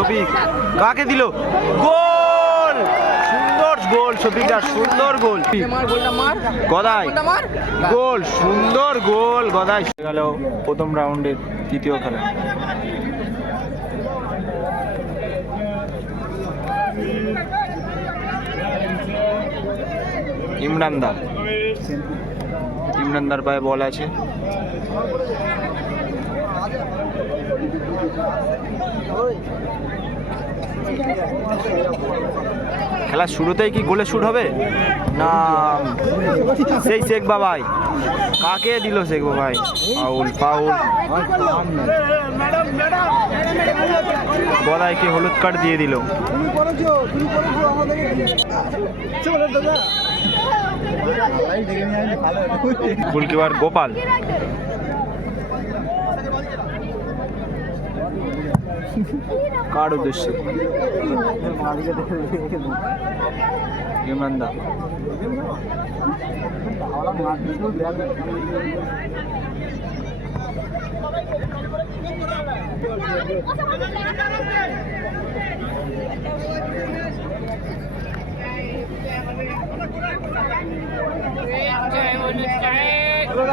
শফিক কাকে দিল? গোল! সুন্দর গোল শফিকদার, সুন্দর গোল। গদাই গোল, সুন্দর গোল গদাই। গেল প্রথম রাউন্ডের তৃতীয় খেলা। ইমরানদার পায়ে বল আছে। খেলা শুরুতেই কি গোলে শুট হবে না? সেই শেখ বাবাই কাকে দিল? শেখ বাবাই ফাউল, ফাউল। গদাইকে হলুদ কার্ড দিয়ে দিল। গোলকিপার গোপাল। কার উদ্দেশ্যে? ইমরানদা।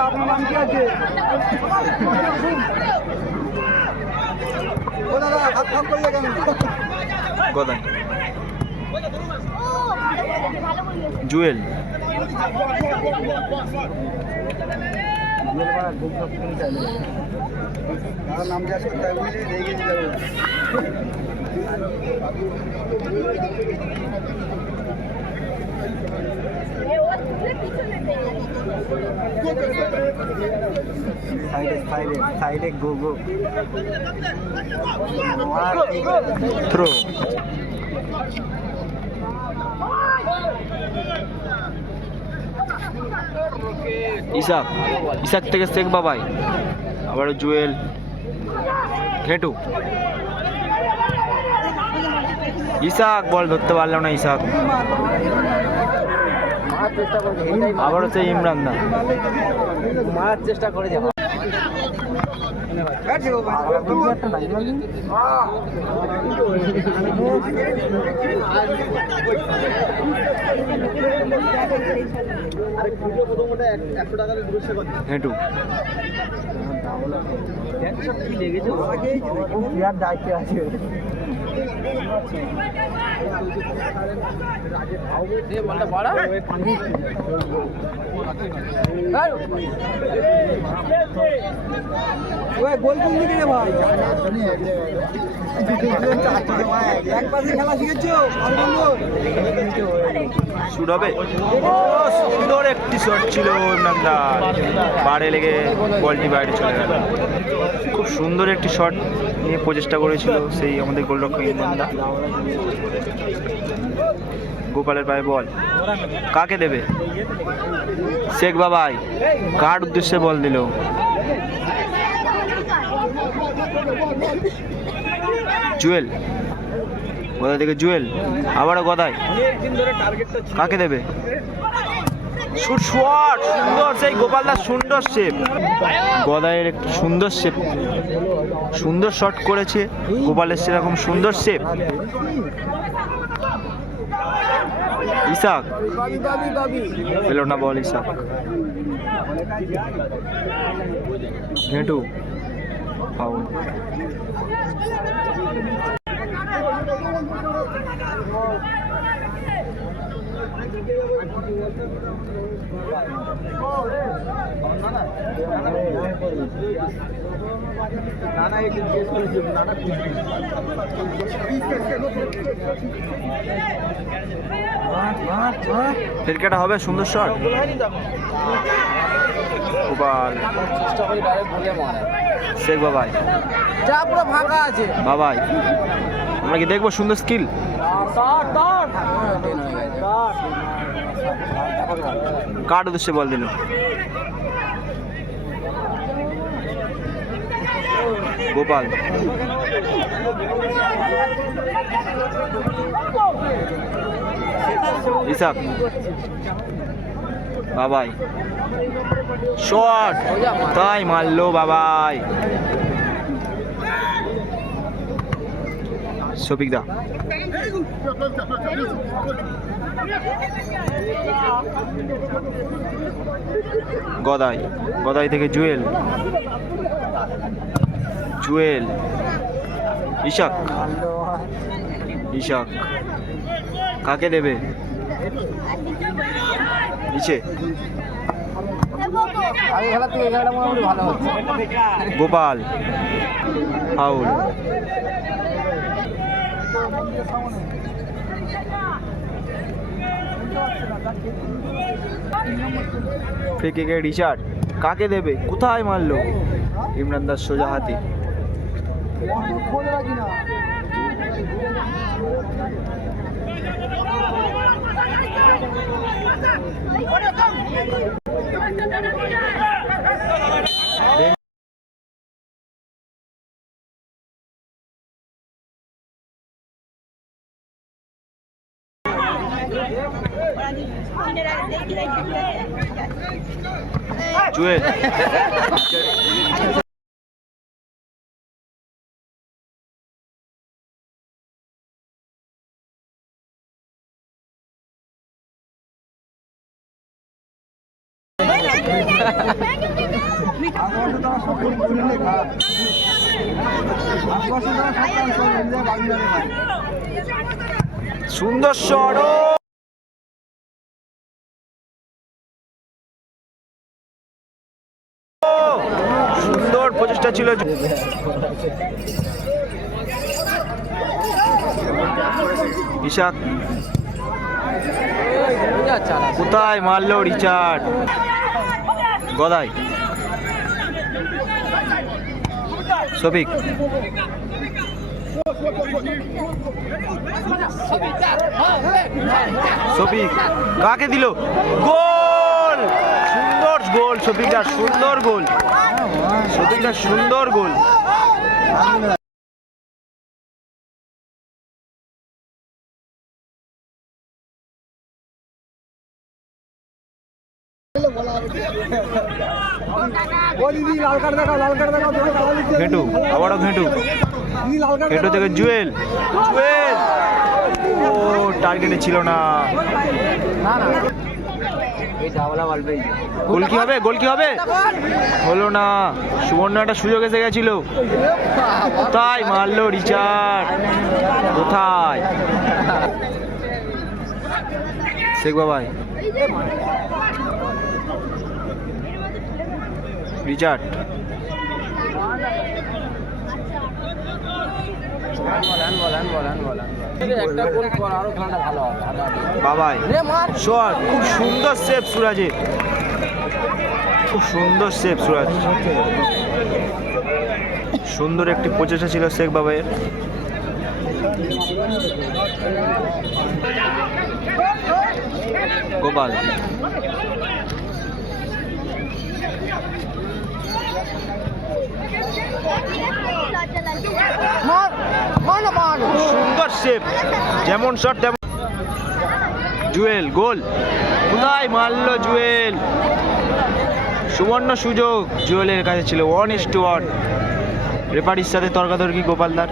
আপনার নাম কি আছে? গদাই। জুয়েল। সাইডে গো গো থ্রো। ইসাক থেকে শেখ বাবাই, আবার জুয়েল। ঘেটু। ইসাক বল ধরতে পারলাম না। ইসাক আবার হচ্ছে ইমরান দা মারার চেষ্টা করে যাবো। হেঁটু দায়িত্বে আছে। গোল কোন দিকে রে ভাই? এক পাশে খেলা শিখেছো? শুট হবে। সুন্দর একটি শট ছিল ইমরানদার, বারে লেগে বলটি বাইরে চলে গেল। খুব সুন্দর একটি শট নিয়ে প্রচেষ্টা করেছিল সেই আমাদের গোলরক্ষক ইমরানদা। গোপালের পায়ে বল, কাকে দেবে? শেখ বাবাই কার উদ্দেশ্যে বল দিল? জুয়েল। গদাই থেকে জুয়েল, আবারও গদাই, কাকে দেবে? শুট, শট সুন্দর, সেই গোপালদার সুন্দর শেপ। গদাইয়ের একটু সুন্দর শেপ, সুন্দর শট করেছে গোপালের, সেরকম সুন্দর শেপ। ইসাক পেল না বল। ইসাক। ঘেটু ফাউল। ক্রিকেটা হবে সুন্দর শট। গোপাল। শেখ বাবাই যা পুরো ফাঁকা আছে। বাবাই আমরা কি দেখবো সুন্দর স্কিল? কার উদ্দেশ্যে বল দিল? গোপাল। ইসাক। বাবাই শট, তাই মারলো বাবাই। শফিক দা। গদাই, গদাই থেকে জুয়েল, জুয়েল, ইশাক, ইশাক কাকে দেবে? নিচে গোপাল, ফাউল। ফ্রি কিকে রিচার্ড কাকে দেবে? কোথায় মারলো? ইমরান দাস সোজা হাতি। জুয়েল সুন্দর শট, সুন্দর প্রচেষ্টা ছিল। ইশাক কোথায় মারলো? রিচার্ড, গদাই, শফিক, শফিক কাকে দিল? গোল, সুন্দর গোল শফিকদার, সুন্দর গোল শফিকদার, সুন্দর গোল। ঘেটু, আবারও ঘেটু, ঘেটু থেকে জুয়েল, জুয়েল ও টার্গেটে ছিল না। গোল কি হবে? গোল কি হবে? হলো না। সুবর্ণ একটা সুযোগ এসে গেছিল, কোথায় মারলো? রিচার্ড কোথায়? শেখ বাবাই, রিচার্ড, বাবাই শট, খুব সুন্দর সেভ সুরাজের, খুব সুন্দর সেভ সুরাজ, সুন্দর একটি প্রচেষ্টা ছিল শেখ বাবাইয়ের। গোপাল, সুন্দর সেভ, যেমন শট তেমন। জুয়েল, গোল, কোথায় মারলো জুয়েল? সুবর্ণ সুযোগ জুয়েলের কাছে ছিল। 1-1 রেফারির সাথে তর্কাতর্কি গোপালদার,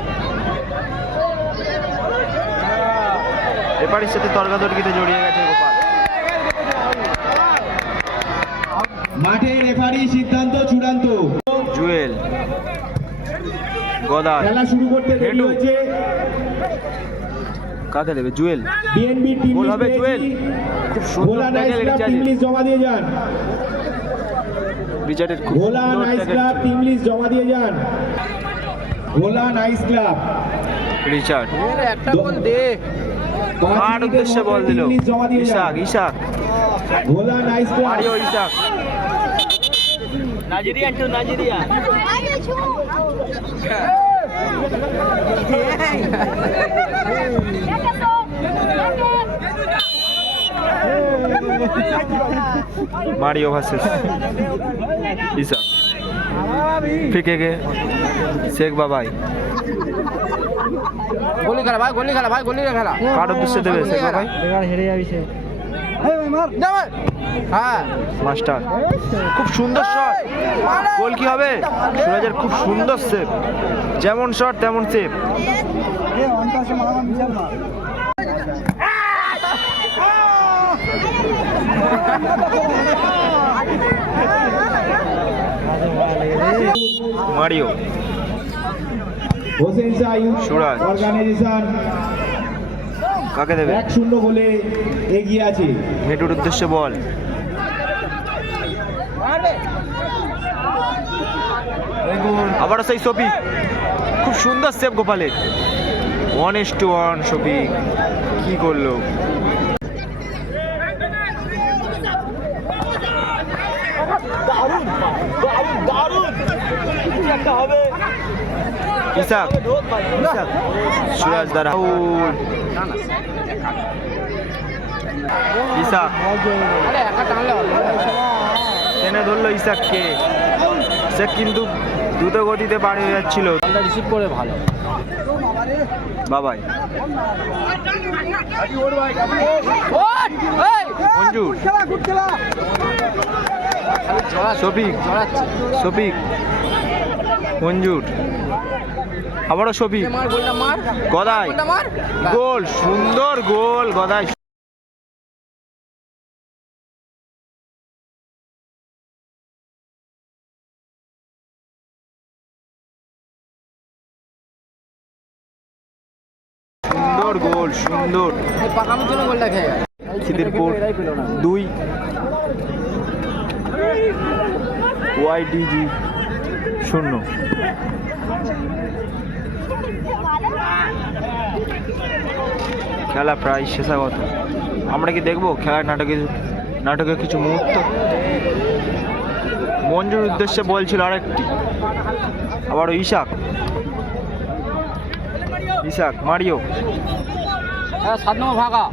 রেফারির সাথে তর্কাতর্কিতে জড়িয়ে গেছে গোপাল। মাঠে রেফারি সিদ্ধান্ত চূড়ান্ত। জুয়েল, গদা খেলা শুরু করতে দেরি হয়েছে। কাকে দেবে? জুয়েল, বিএনবি টিম গোল হবে জুয়েল, খুব সুন্দর ট্যাকেল রিচার্ডের, জমা দিয়ে যান। রিচার্ডের খুব ভোলা নাইস ক্লাব টিম লিস্ট জমা দিয়ে যান। ভোলা নাইস ক্লাব, রিচার্ড একটা বল দে, কার উদ্দেশ্যে বল দিল? ইশাক, ইশাক, ভোলা Nice club, Mario Isak, Nigeria to Nigeria. Mario versus Isak. Free কিকে শেখ বাবাই, গোলি খেলা ভাই, গোলি খেলা ভাই, গোলি খেলা। কার উদ্দেশ্যে দেবে শেখ বাবাই? হেরে যাবি সে। হ্যাঁ মাস্টার, খুব সুন্দর শট, গোল কি হবে? সুরাজের খুব সুন্দর সেভ, যেমন শট তেমন সেভ। মারিও হোসেন শাহ সুরাজ। অর্গানাইজেশন কাকে দেবে? 1-0 গোলে এগিয়ে আছে। হেঁটুর উদ্দেশ্যে বল। আবারও সেই শফিক, খুব সুন্দর সেভ গোপালের। 1-1 শফিক কি করলো? ইসাক, ইসাক, সুরাজ দ্বারা আউট। ইসাক আরে একা টানলে হবে না। টেনে ধরলো ইসাককে। ইসাক কিন্তু দ্রুত গতিতে পার হয়ে যাচ্ছিল। বলটা রিসিভ করে ভালো। বাবাই ওট! এই! মঞ্জুর, জড়াচ্ছে, শফিক, জড়াচ্ছে। শফিক, মঞ্জুর, আবারও শফিক, মার গোলটা মার। গদাই, গোলটা মার। গোল, সুন্দর গোল গদাই। সুন্দর গোল, সুন্দর। এই পাকানোর জন্য গোলটা খেয়ে গেল। খিদিরপুর এটাই পেলো না। 2, YDG 0। খেলা প্রায় শেষাগত। আমরা কি দেখবো খেলার নাটকের কিছু মুহূর্ত? মঞ্জুর উদ্দেশ্যে বলছিল আরেকটি। আবারও ইসাক, ইসাক, মারিও, হ্যাঁ 7 নম্বর ফাঁকা।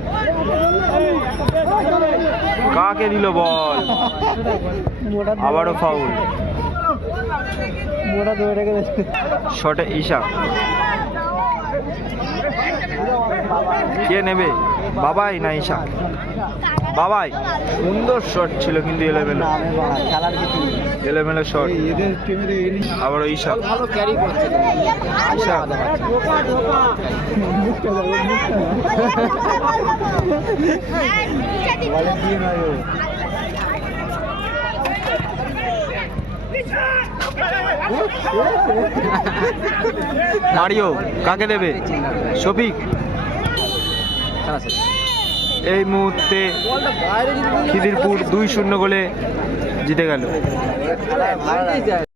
কাকে দিল বল? আবারও ফাউল। শটে ইসাক, কে নেবে? বাবাই না ইসাক? বাবাই। সুন্দর শট ছিল কিন্তু এলোমেলো, এলোমেলো শট। আবারও ইসাক, ভালো ক্যারি করছে। ইসাক, মারিও, কাকে দেবে? শফিক। খেলা শেষ। এই মুহূর্তে বলটা বাইরে যদি খিদিরপুর 2-0 গোলে জিতে গেল। খেলায় ভালো লাগে।